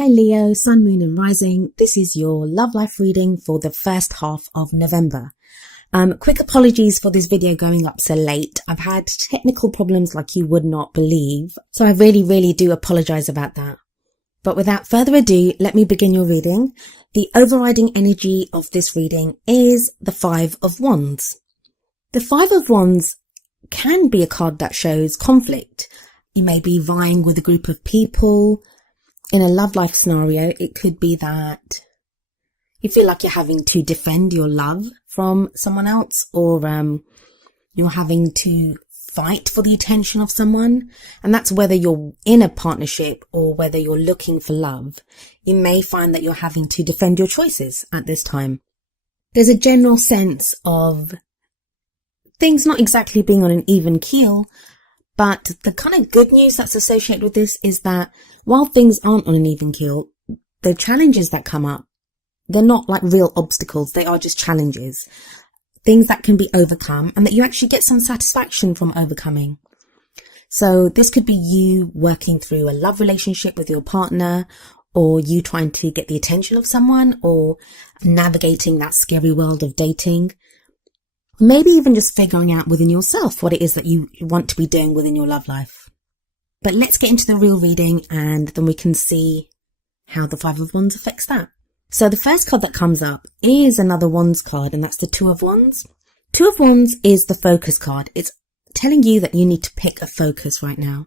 Hi Leo, Sun, Moon and Rising. This is your love life reading for the first half of November. Quick apologies for this video going up so late. I've had technical problems like you would not believe, so I really do apologize about that. But without further ado, let me begin your reading. The overriding energy of this reading is the Five of Wands. The Five of Wands can be a card that shows conflict. You may be vying with a group of people. In a love life scenario, it could be that you feel like you're having to defend your love from someone else, or you're having to fight for the attention of someone. And that's whether you're in a partnership or whether you're looking for love. You may find that you're having to defend your choices at this time. There's a general sense of things not exactly being on an even keel, but the kind of good news that's associated with this is that while things aren't on an even keel, the challenges that come up, they're not like real obstacles. They are just challenges, things that can be overcome and that you actually get some satisfaction from overcoming. So this could be you working through a love relationship with your partner, or you trying to get the attention of someone, or navigating that scary world of dating. Maybe even just figuring out within yourself what it is that you want to be doing within your love life. But let's get into the real reading and then we can see how the Five of Wands affects that. So the first card that comes up is another Wands card, and that's the Two of Wands. Two of Wands is the focus card. It's telling you that you need to pick a focus right now.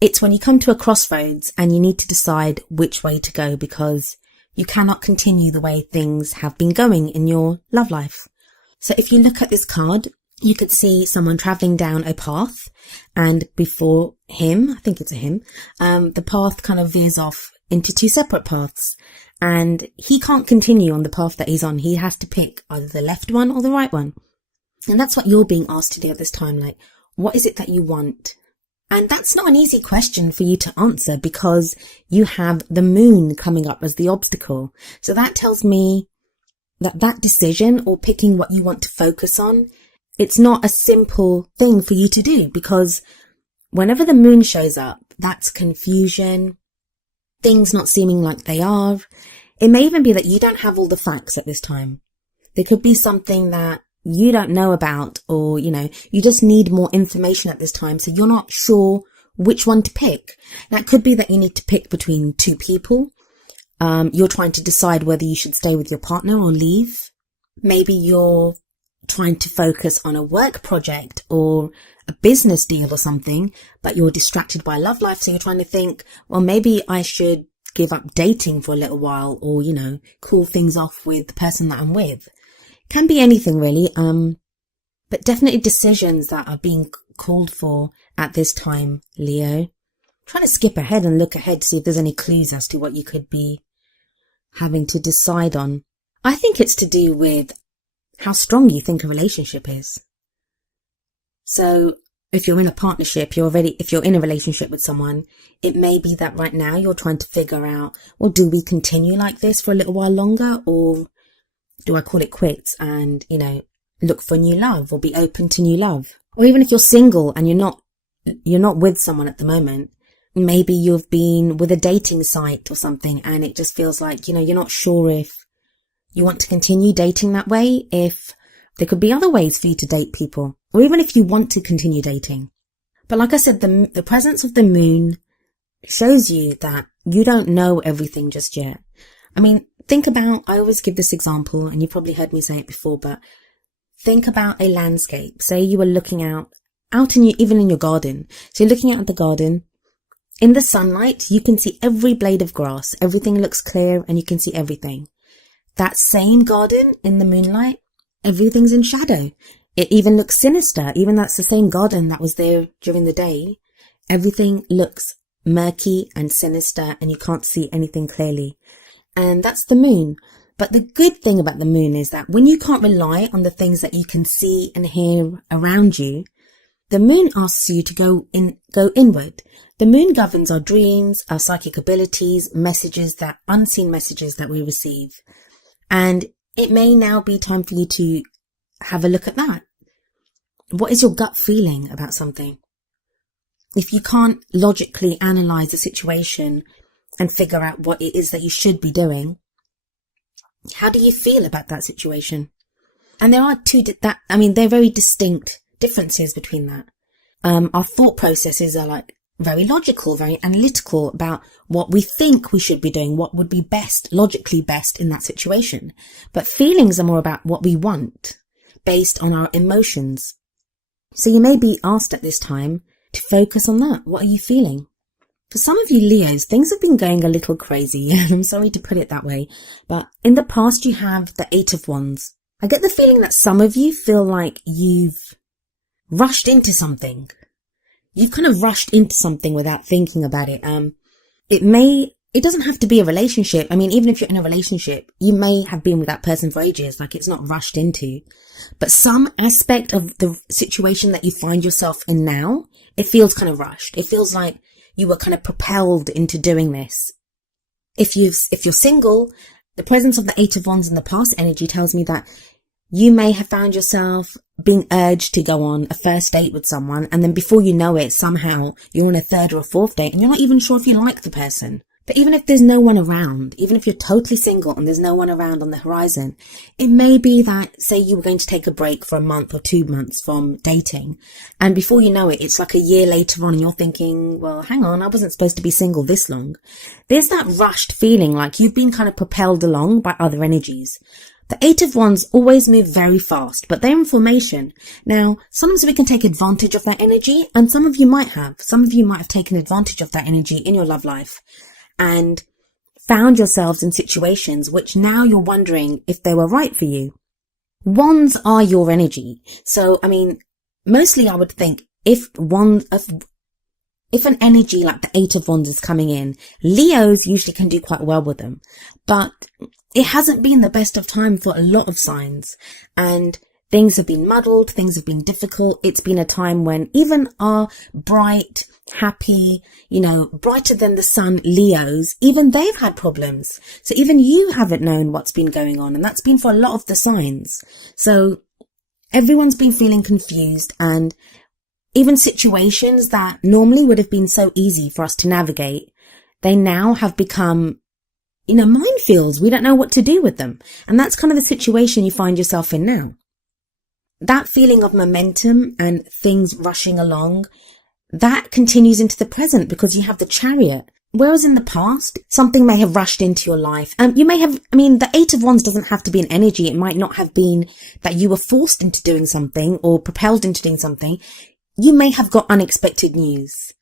It's when you come to a crossroads and you need to decide which way to go, because you cannot continue the way things have been going in your love life. So if you look at this card, you could see someone traveling down a path, and before him, I think it's a him, the path kind of veers off into two separate paths, and he can't continue on the path that he's on. He has to pick either the left one or the right one. And that's what you're being asked to do at this time. Like, what is it that you want? And that's not an easy question for you to answer, because you have the moon coming up as the obstacle. So that tells me that decision, or picking what you want to focus on, it's not a simple thing for you to do, because whenever the moon shows up, that's confusion, things not seeming like they are. It may even be that you don't have all the facts at this time. There could be something that you don't know about, or, you just need more information at this time, so you're not sure which one to pick. Now, it could be that you need to pick between two people. You're trying to decide whether you should stay with your partner or leave. Maybe you're trying to focus on a work project or a business deal or something, but you're distracted by love life. So you're trying to think, well, maybe I should give up dating for a little while, or, cool things off with the person that I'm with. Can be anything really. But definitely decisions that are being called for at this time, Leo. Trying to skip ahead and look ahead to see if there's any clues as to what you could be having to decide on. I think it's to do with how strong you think a relationship is. So if you're in a partnership, if you're in a relationship with someone, it may be that right now you're trying to figure out, well, do we continue like this for a little while longer, or do I call it quits and, look for new love, or be open to new love? Or even if you're single and you're not with someone at the moment, maybe you've been with a dating site or something, and it just feels like, you're not sure if you want to continue dating that way, if there could be other ways for you to date people, or even if you want to continue dating. But like I said, the presence of the moon shows you that you don't know everything just yet. I mean, I always give this example, and you've probably heard me say it before, but think about a landscape. Say you were looking even in your garden. So you're looking out at the garden. In the sunlight, you can see every blade of grass. Everything looks clear and you can see everything. That same garden in the moonlight, everything's in shadow. It even looks sinister. Even that's the same garden that was there during the day. Everything looks murky and sinister and you can't see anything clearly. And that's the moon. But the good thing about the moon is that when you can't rely on the things that you can see and hear around you, the moon asks you to go inward. The moon governs our dreams, our psychic abilities, unseen messages that we receive. And it may now be time for you to have a look at that. What is your gut feeling about something? If you can't logically analyze a situation, and figure out what it is that you should be doing. How do you feel about that situation? And there are they're very distinct differences between that. Our thought processes are like very logical, very analytical about what we think we should be doing, what would be best, logically best in that situation. But feelings are more about what we want, based on our emotions. So you may be asked at this time to focus on that. What are you feeling? For some of you Leos, things have been going a little crazy. I'm sorry to put it that way, but in the past you have the 8 of Wands. I get the feeling that some of you feel like you've rushed into something. You've kind of rushed into something without thinking about it. It doesn't have to be a relationship. I mean, even if you're in a relationship, you may have been with that person for ages, like it's not rushed into. But some aspect of the situation that you find yourself in now, it feels kind of rushed. It feels like you were kind of propelled into doing this. If you're single, the presence of the 8 of Wands in the past energy tells me that you may have found yourself being urged to go on a first date with someone, and then before you know it, somehow you're on a 3rd or a 4th date and you're not even sure if you like the person. But even if there's no one around, even if you're totally single and there's no one around on the horizon, it may be that, say you were going to take a break for a month or 2 months from dating, and before you know it, it's like a year later on and you're thinking, well, hang on, I wasn't supposed to be single this long. There's that rushed feeling like you've been kind of propelled along by other energies. The 8 of Wands always move very fast, but they're in formation. Now, sometimes we can take advantage of that energy, and some of you might have. Some of you might have taken advantage of that energy in your love life and found yourselves in situations which now you're wondering if they were right for you. Wands are your energy. So, I mean, mostly I would think if an energy like the 8 of Wands is coming in, Leos usually can do quite well with them. But it hasn't been the best of time for a lot of signs, and things have been muddled, things have been difficult. It's been a time when even our bright, happy, brighter than the sun Leos, even they've had problems. So even you haven't known what's been going on, and that's been for a lot of the signs. So everyone's been feeling confused, and even situations that normally would have been so easy for us to navigate, they now have become minefields. We don't know what to do with them. And that's kind of the situation you find yourself in now. That feeling of momentum and things rushing along, that continues into the present because you have the Chariot. Whereas in the past, something may have rushed into your life. The 8 of Wands doesn't have to be an energy. It might not have been that you were forced into doing something or propelled into doing something. You may have got unexpected news.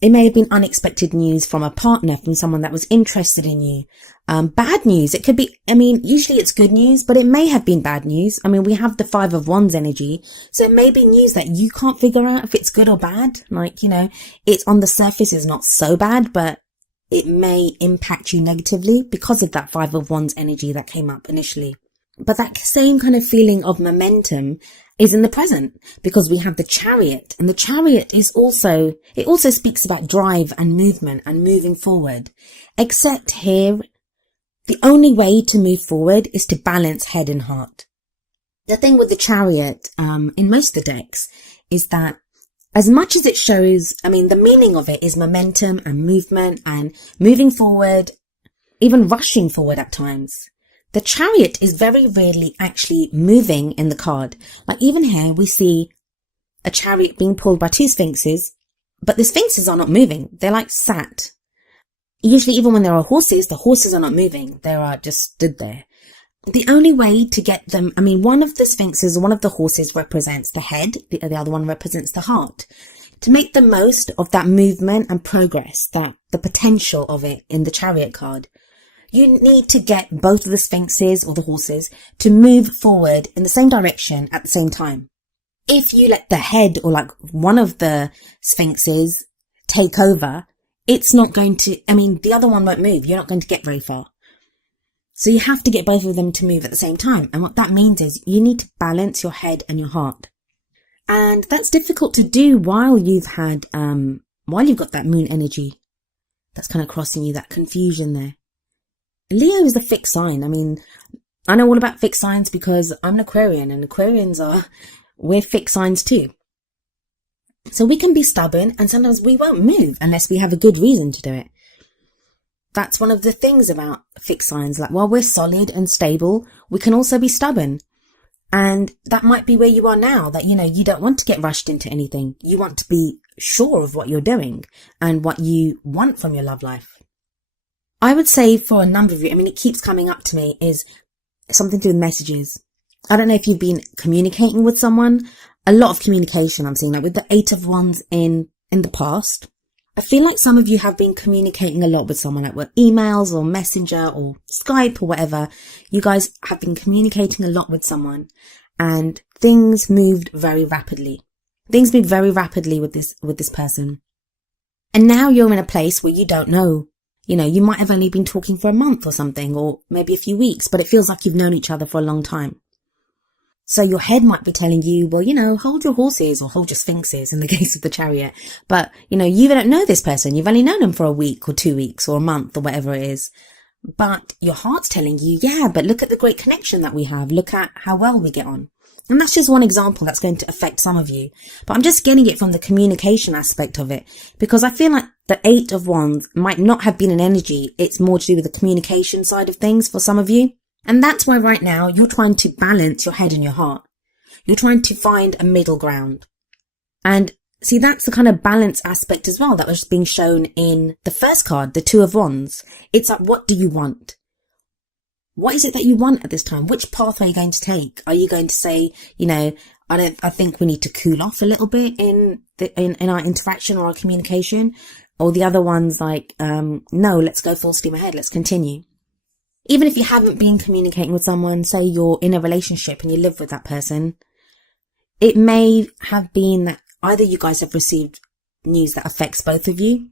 It may have been unexpected news from a partner, from someone that was interested in you. Bad news. It could be, usually it's good news, but it may have been bad news. We have the 5 of Wands energy. So it may be news that you can't figure out if it's good or bad. It's on the surface is not so bad, but it may impact you negatively because of that 5 of Wands energy that came up initially. But that same kind of feeling of momentum is in the present because we have the Chariot, and the Chariot it also speaks about drive and movement and moving forward. Except here, the only way to move forward is to balance head and heart. The thing with the Chariot, in most of the decks, is that as much as it shows, the meaning of it is momentum and movement and moving forward, even rushing forward at times. The Chariot is very rarely actually moving in the card. Like even here we see a chariot being pulled by 2 sphinxes, but the sphinxes are not moving. They're like sat. Usually even when there are horses, the horses are not moving. They are just stood there. The only way to get them, one of the sphinxes, one of the horses represents the head, the other one represents the heart. To make the most of that movement and progress, the potential of it in the Chariot card, you need to get both of the sphinxes or the horses to move forward in the same direction at the same time. If you let the head or like one of the sphinxes take over, it's not going to, the other one won't move. You're not going to get very far. So you have to get both of them to move at the same time. And what that means is you need to balance your head and your heart. And that's difficult to do while you've got that moon energy that's kind of crossing you, that confusion there. Leo is the fixed sign. I know all about fixed signs because I'm an Aquarian, and we're fixed signs too. So we can be stubborn, and sometimes we won't move unless we have a good reason to do it. that's one of the things about fixed signs. Like, while we're solid and stable, we can also be stubborn. And that might be where you are now, that, you don't want to get rushed into anything. You want to be sure of what you're doing and what you want from your love life. I would say for a number of you, it keeps coming up to me, is something to do with messages. I don't know if you've been communicating with someone. A lot of communication I'm seeing, like with the 8 of Wands in the past. I feel like some of you have been communicating a lot with someone, like with emails or Messenger or Skype or whatever. You guys have been communicating a lot with someone, and things moved very rapidly. Things moved very rapidly with this person. And now you're in a place where you don't know. You might have only been talking for a month or something, or maybe a few weeks, but it feels like you've known each other for a long time. So your head might be telling you, well, hold your horses or hold your sphinxes in the case of the Chariot. But, you don't know this person. You've only known them for a week or 2 weeks or a month or whatever it is. But your heart's telling you, yeah, but look at the great connection that we have. Look at how well we get on. And that's just one example that's going to affect some of you. But I'm just getting it from the communication aspect of it, because I feel like the 8 of Wands might not have been an energy. It's more to do with the communication side of things for some of you. And that's why right now you're trying to balance your head and your heart. You're trying to find a middle ground. And see, that's the kind of balance aspect as well that was being shown in the first card, the 2 of Wands. It's like, what do you want? What is it that you want at this time? Which path are you going to take? Are you going to say, I think we need to cool off a little bit in our interaction or our communication? Or the other one's like, no, let's go full steam ahead. Let's continue. Even if you haven't been communicating with someone, say you're in a relationship and you live with that person, it may have been that either you guys have received news that affects both of you,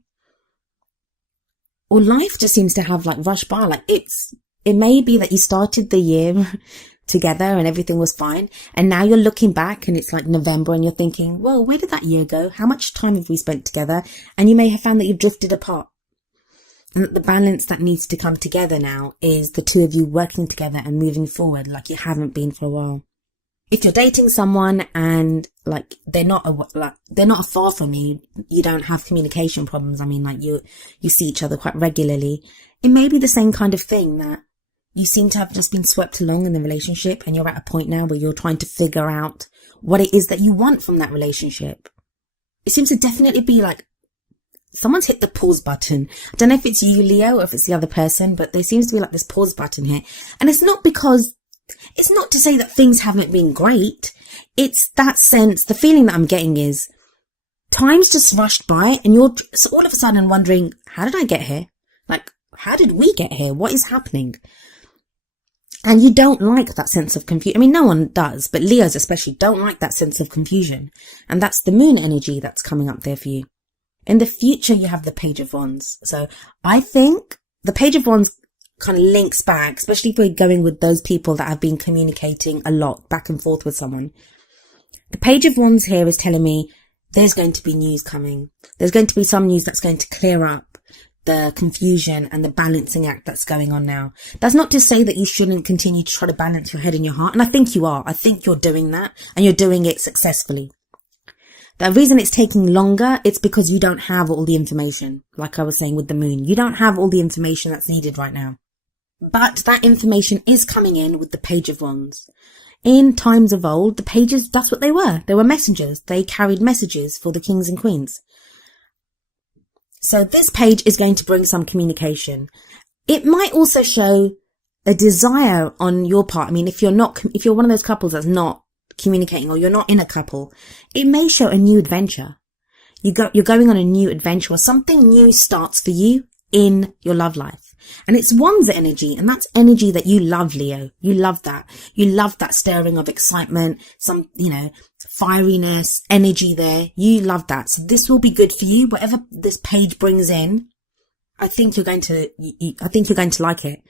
or life just seems to have rushed by. It may be that you started the year together and everything was fine, and now you're looking back and it's like November and you're thinking, well, where did that year go? How much time have we spent together? And you may have found that you've drifted apart. And that the balance that needs to come together now is the 2 of you working together and moving forward like you haven't been for a while. If you're dating someone and they're not afar from you, you don't have communication problems. You see each other quite regularly. It may be the same kind of thing, that you seem to have just been swept along in the relationship and you're at a point now where you're trying to figure out what it is that you want from that relationship. It seems to definitely be someone's hit the pause button. I don't know if it's you, Leo, or if it's the other person, but there seems to be this pause button here. And it's not to say that things haven't been great. It's that sense, the feeling that I'm getting is time's just rushed by and you're all of a sudden wondering, how did I get here? How did we get here? What is happening? And you don't like that sense of confusion. No one does, but Leos especially don't like that sense of confusion. And that's the moon energy that's coming up there for you. In the future, you have the Page of Wands. So I think the Page of Wands kind of links back, especially if we're going with those people that have been communicating a lot back and forth with someone. The Page of Wands here is telling me there's going to be news coming. There's going to be some news that's going to clear up the confusion and the balancing act that's going on now. That's not to say that you shouldn't continue to try to balance your head and your heart. And I think you are. I think you're doing that and you're doing it successfully. The reason it's taking longer, it's because you don't have all the information. Like I was saying with the moon, you don't have all the information that's needed right now. But that information is coming in with the Page of Wands. In times of old, the pages, that's what they were. They were messengers. They carried messages for the kings and queens. So this page is going to bring some communication. It might also show a desire on your part. If you're one of those couples that's not communicating, or you're not in a couple, it may show a new adventure. You're going on a new adventure, or something new starts for you in your love life. And it's Wands energy, and that's energy that you love, Leo. You love that. You love that stirring of excitement, some, fieriness, energy there. You love that. So this will be good for you. Whatever this page brings in, I think you're going to like it.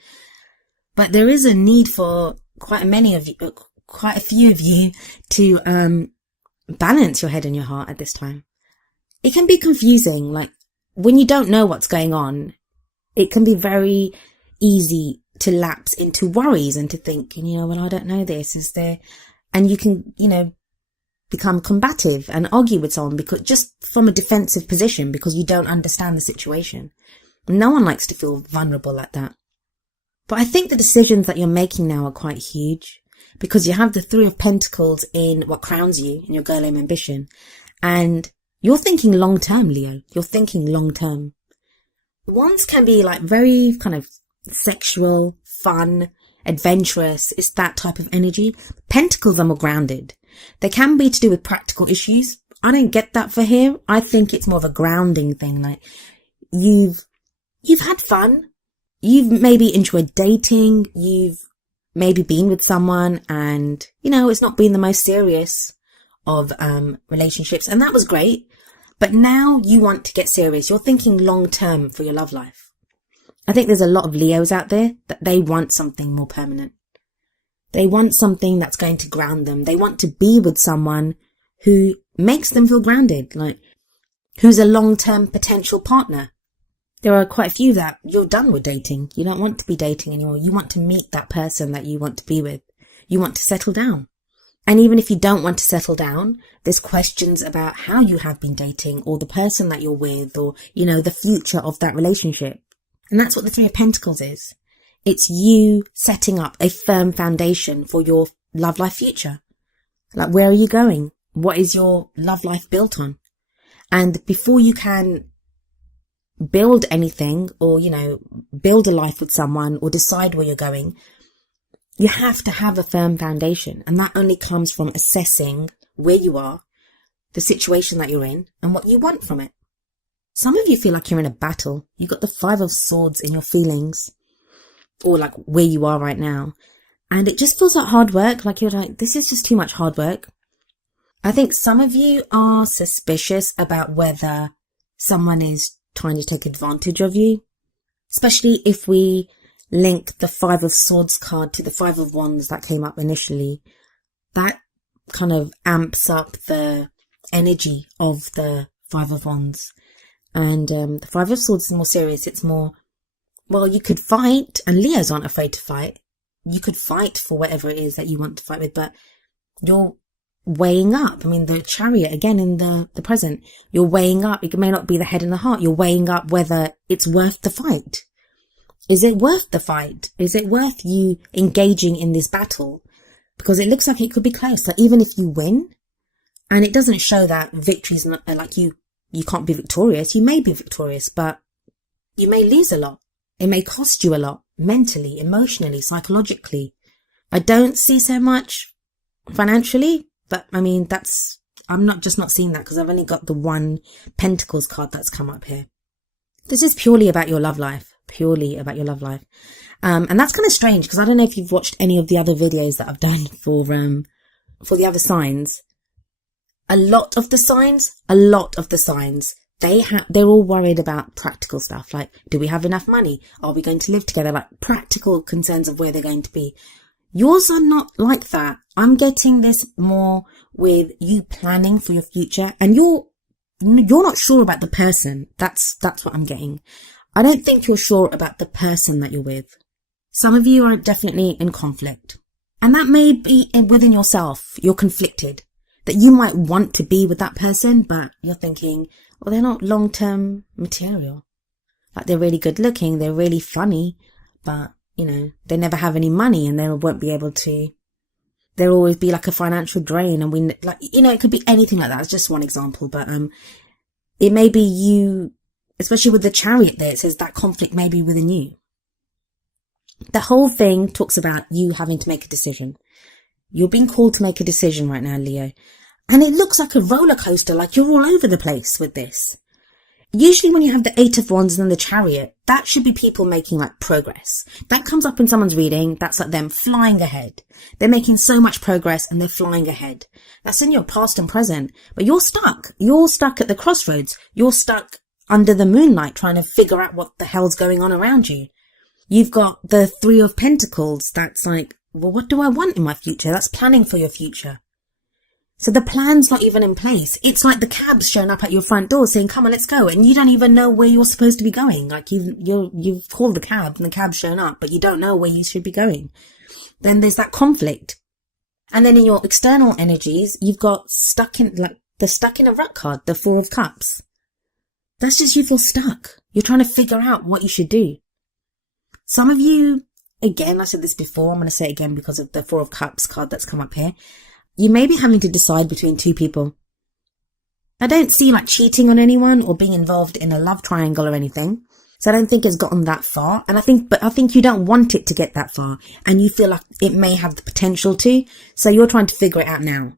But there is a need for quite a few of you to balance your head and your heart at this time. It can be confusing. When you don't know what's going on, it can be very easy to lapse into worries and to think, well, I don't know this, is there? And you can, become combative and argue with someone because just from a defensive position, because you don't understand the situation. No one likes to feel vulnerable like that. But I think the decisions that you're making now are quite huge, because you have the Three of Pentacles in what crowns you in your Girl Aim ambition. And you're thinking long term, Leo. You're thinking long term. Wands can be like very kind of sexual, fun, adventurous. It's that type of energy. Pentacles are more grounded. They can be to do with practical issues. I don't get that for here. I think it's more of a grounding thing. Like you've had fun. You've maybe enjoyed dating. You've maybe been with someone and, you know, it's not been the most serious of relationships. And that was great. But now you want to get serious. You're thinking long term for your love life. I think there's a lot of Leos out there that they want something more permanent. They want something that's going to ground them. They want to be with someone who makes them feel grounded, like who's a long-term potential partner. There are quite a few that you're done with dating. You don't want to be dating anymore. You want to meet that person that you want to be with. You want to settle down. And even if you don't want to settle down, there's questions about how you have been dating or the person that you're with or, you know, the future of that relationship. And that's what the Three of Pentacles is. It's you setting up a firm foundation for your love life future. Like, where are you going? What is your love life built on? And before you can build anything or, you know, build a life with someone or decide where you're going, you have to have a firm foundation. And that only comes from assessing where you are, the situation that you're in, and what you want from it. Some of you feel like you're in a battle. You've got the Five of Swords in your feelings, or like where you are right now. And it just feels like hard work. Like you're like, this is just too much hard work. I think some of you are suspicious about whether someone is trying to take advantage of you, especially if we link the Five of Swords card to the Five of Wands that came up initially. That kind of amps up the energy of the Five of Wands. And the Five of Swords is more serious. It's more, well, you could fight, and Leos aren't afraid to fight. You could fight for whatever it is that you want to fight with, but you're weighing up. I mean, the Chariot, again, in the present, you're weighing up. It may not be the head and the heart. You're weighing up whether it's worth the fight. Is it worth the fight? Is it worth you engaging in this battle? Because it looks like it could be close. Like, even if you win, and it doesn't show that victory's not, like you can't be victorious. You may be victorious, but you may lose a lot. It may cost you a lot, mentally, emotionally, psychologically. I don't see so much financially, but I mean, I'm not seeing that because I've only got the one Pentacles card that's come up here. This is purely about your love life. Purely about your love life. And that's kind of strange because I don't know if you've watched any of the other videos that I've done for the other signs. A lot of the signs, they're all worried about practical stuff. Like, do we have enough money? Are we going to live together? Like, practical concerns of where they're going to be. Yours are not like that. I'm getting this more with you planning for your future, and you're not sure about the person. That's what I'm getting. I don't think you're sure about the person that you're with. Some of you are definitely in conflict. And that may be within yourself. You're conflicted. That you might want to be with that person, but you're thinking, well, they're not long-term material. Like, they're really good looking, they're really funny, but, you know, they never have any money and they won't be able to. There'll always be like a financial drain, and it could be anything like that. It's just one example, but it may be you. Especially with the Chariot there, it says that conflict may be within you. The whole thing talks about you having to make a decision. You're being called to make a decision right now, Leo. And it looks like a roller coaster, like you're all over the place with this. Usually when you have the Eight of Wands and then the Chariot, that should be people making like progress. That comes up in someone's reading. That's like them flying ahead. They're making so much progress and they're flying ahead. That's in your past and present. But you're stuck. You're stuck at the crossroads. You're stuck under the moonlight trying to figure out what the hell's going on around you. You've got the Three of Pentacles. That's like, well, what do I want in my future? That's planning for your future. So the plan's not even in place. It's like the cab's showing up at your front door saying, come on, let's go. And you don't even know where you're supposed to be going. Like you've called the cab and the cab's shown up, but you don't know where you should be going. Then there's that conflict. And then in your external energies, you've got stuck in a rut card, the Four of Cups. That's just you feel stuck. You're trying to figure out what you should do. Some of you, again, I said this before, I'm going to say it again because of the Four of Cups card that's come up here. You may be having to decide between two people. I don't see like cheating on anyone or being involved in a love triangle or anything. So I don't think it's gotten that far. And I think you don't want it to get that far. And you feel like it may have the potential to. So you're trying to figure it out now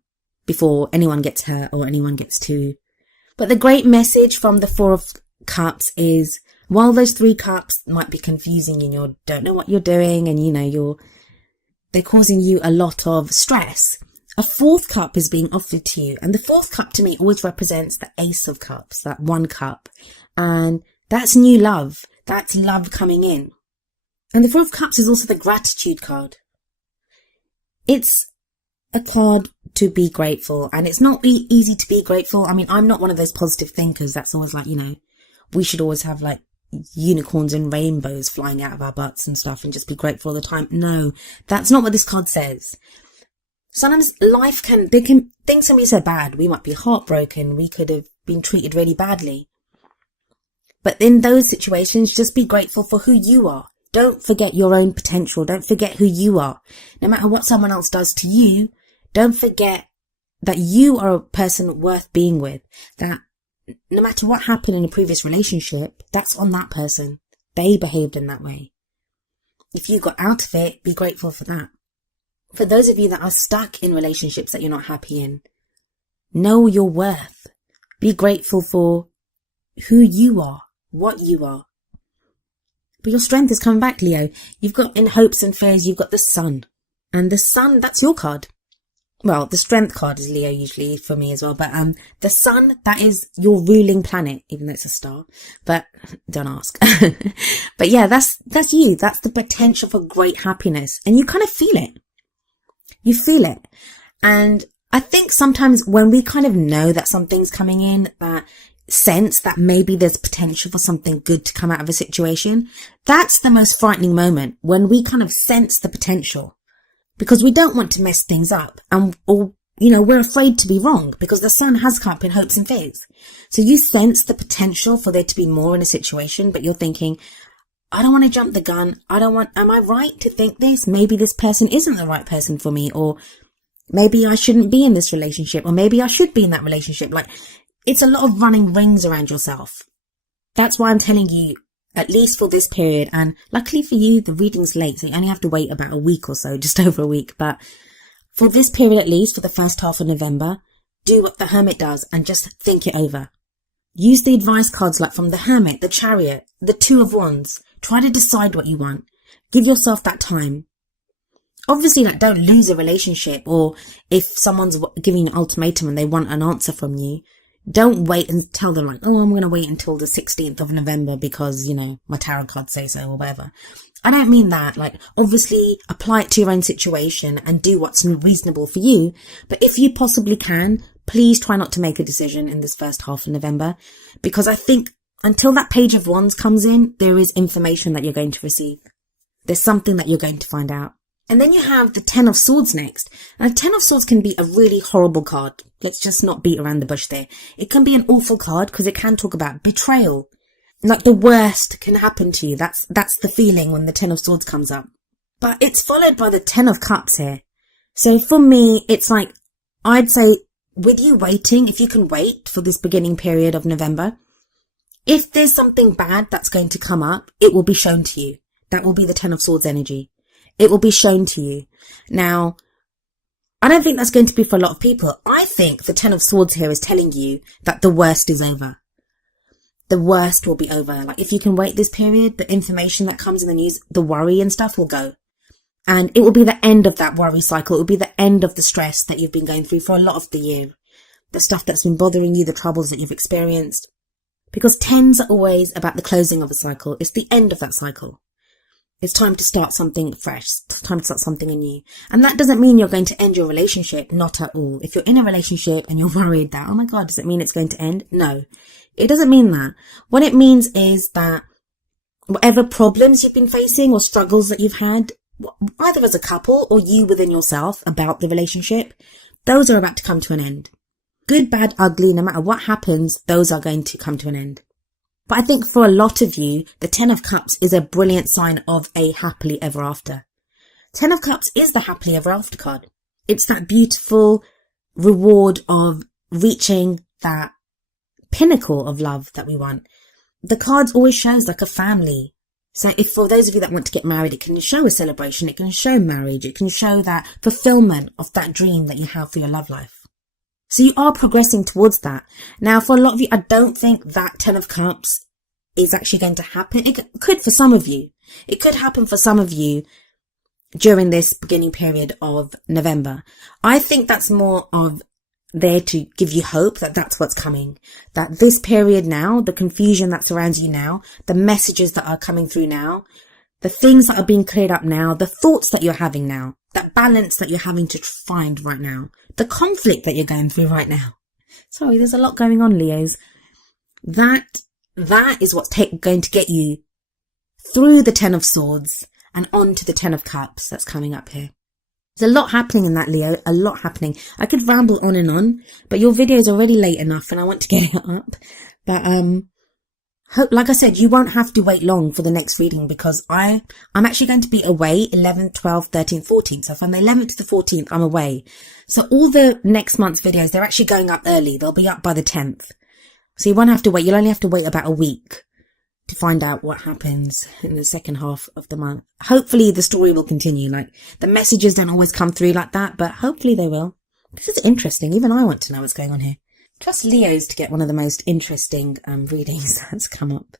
before anyone gets hurt or anyone gets to. But the great message from the Four of Cups is, while those 3 cups might be confusing and you don't know what you're doing and they're causing you a lot of stress, a 4th cup is being offered to you. And the 4th cup to me always represents the Ace of Cups, that 1 cup. And that's new love. That's love coming in. And the 4 of Cups is also the gratitude card. It's a card to be grateful. And it's not easy to be grateful. I mean, I'm not one of those positive thinkers that's always like, we should always have like unicorns and rainbows flying out of our butts and stuff and just be grateful all the time. No, that's not what this card says. Sometimes things can be so bad. We might be heartbroken. We could have been treated really badly. But in those situations, just be grateful for who you are. Don't forget your own potential. Don't forget who you are. No matter what someone else does to you, don't forget that you are a person worth being with. That no matter what happened in a previous relationship, that's on that person. They behaved in that way. If you got out of it, be grateful for that. For those of you that are stuck in relationships that you're not happy in, know your worth. Be grateful for who you are, what you are. But your strength is coming back, Leo. You've got, in hopes and fears, you've got the Sun. And the Sun, that's your card. Well, the Strength card is Leo usually for me as well. But the Sun, that is your ruling planet, even though it's a star. But don't ask. But yeah, that's you. That's the potential for great happiness. And you kind of feel it. You feel it. And I think sometimes when we kind of know that something's coming in, that sense that maybe there's potential for something good to come out of a situation, that's the most frightening moment, when we kind of sense the potential, because we don't want to mess things up, or we're afraid to be wrong, because the Sun has come up in hopes and fears. So you sense the potential for there to be more in a situation, but you're thinking, I don't want to jump the gun. Am I right to think this? Maybe this person isn't the right person for me, or maybe I shouldn't be in this relationship, or maybe I should be in that relationship. Like, it's a lot of running rings around yourself. That's why I'm telling you, at least for this period, and luckily for you, the reading's late, so you only have to wait about a week or so, just over a week. But for this period, at least for the first half of November, do what the Hermit does and just think it over. Use the advice cards like from the Hermit, the Chariot, the Two of Wands. Try to decide what you want. Give yourself that time. Obviously, don't lose a relationship, or if someone's giving you an ultimatum and they want an answer from you, don't wait and tell them I'm going to wait until the 16th of November because, my tarot cards say so or whatever. I don't mean that. Obviously, apply it to your own situation and do what's reasonable for you. But if you possibly can, please try not to make a decision in this first half of November, because I think until that Page of Wands comes in, there is information that you're going to receive. There's something that you're going to find out. And then you have the Ten of Swords next. And the Ten of Swords can be a really horrible card. Let's just not beat around the bush there. It can be an awful card because it can talk about betrayal. The worst can happen to you. That's the feeling when the Ten of Swords comes up. But it's followed by the Ten of Cups here. So for me, it's I'd say with you waiting, if you can wait for this beginning period of November, if there's something bad that's going to come up, it will be shown to you. That will be the Ten of Swords energy. It will be shown to you. Now, I don't think that's going to be for a lot of people. I think the Ten of Swords here is telling you that the worst is over. The worst will be over. If you can wait this period, the information that comes in the news, the worry and stuff will go. And it will be the end of that worry cycle. It will be the end of the stress that you've been going through for a lot of the year. The stuff that's been bothering you, the troubles that you've experienced. Because tens are always about the closing of a cycle. It's the end of that cycle. It's time to start something fresh. It's time to start something anew. And that doesn't mean you're going to end your relationship. Not at all. If you're in a relationship and you're worried that, oh my God, does it mean it's going to end? No, it doesn't mean that. What it means is that whatever problems you've been facing or struggles that you've had, either as a couple or you within yourself about the relationship, those are about to come to an end. Good, bad, ugly, no matter what happens, those are going to come to an end. But I think for a lot of you, the Ten of Cups is a brilliant sign of a happily ever after. Ten of Cups is the happily ever after card. It's that beautiful reward of reaching that pinnacle of love that we want. The cards always shows like a family. So if for those of you that want to get married, it can show a celebration, it can show marriage, it can show that fulfillment of that dream that you have for your love life. So you are progressing towards that. Now, for a lot of you, I don't think that Ten of Cups is actually going to happen. It could for some of you. It could happen for some of you during this beginning period of November. I think that's more of there to give you hope that that's what's coming. That this period now, the confusion that surrounds you now, the messages that are coming through now, the things that are being cleared up now, the thoughts that you're having now, that balance that you're having to find right now, the conflict that you're going through right now. Sorry, there's a lot going on, Leos. That is what's going to get you through the Ten of Swords and on to the Ten of Cups that's coming up here. There's a lot happening in that, Leo, a lot happening. I could ramble on and on, but your video is already late enough and I want to get it up. But like I said, you won't have to wait long for the next reading because I'm actually going to be away 11th, 12th, 13th, 14th. So from the 11th to the 14th, I'm away. So all the next month's videos, they're actually going up early. They'll be up by the 10th. So you won't have to wait. You'll only have to wait about a week to find out what happens in the second half of the month. Hopefully the story will continue. Like the messages don't always come through like that, but hopefully they will. This is interesting. Even I want to know what's going on here. Trust Leos to get one of the most interesting readings that's come up.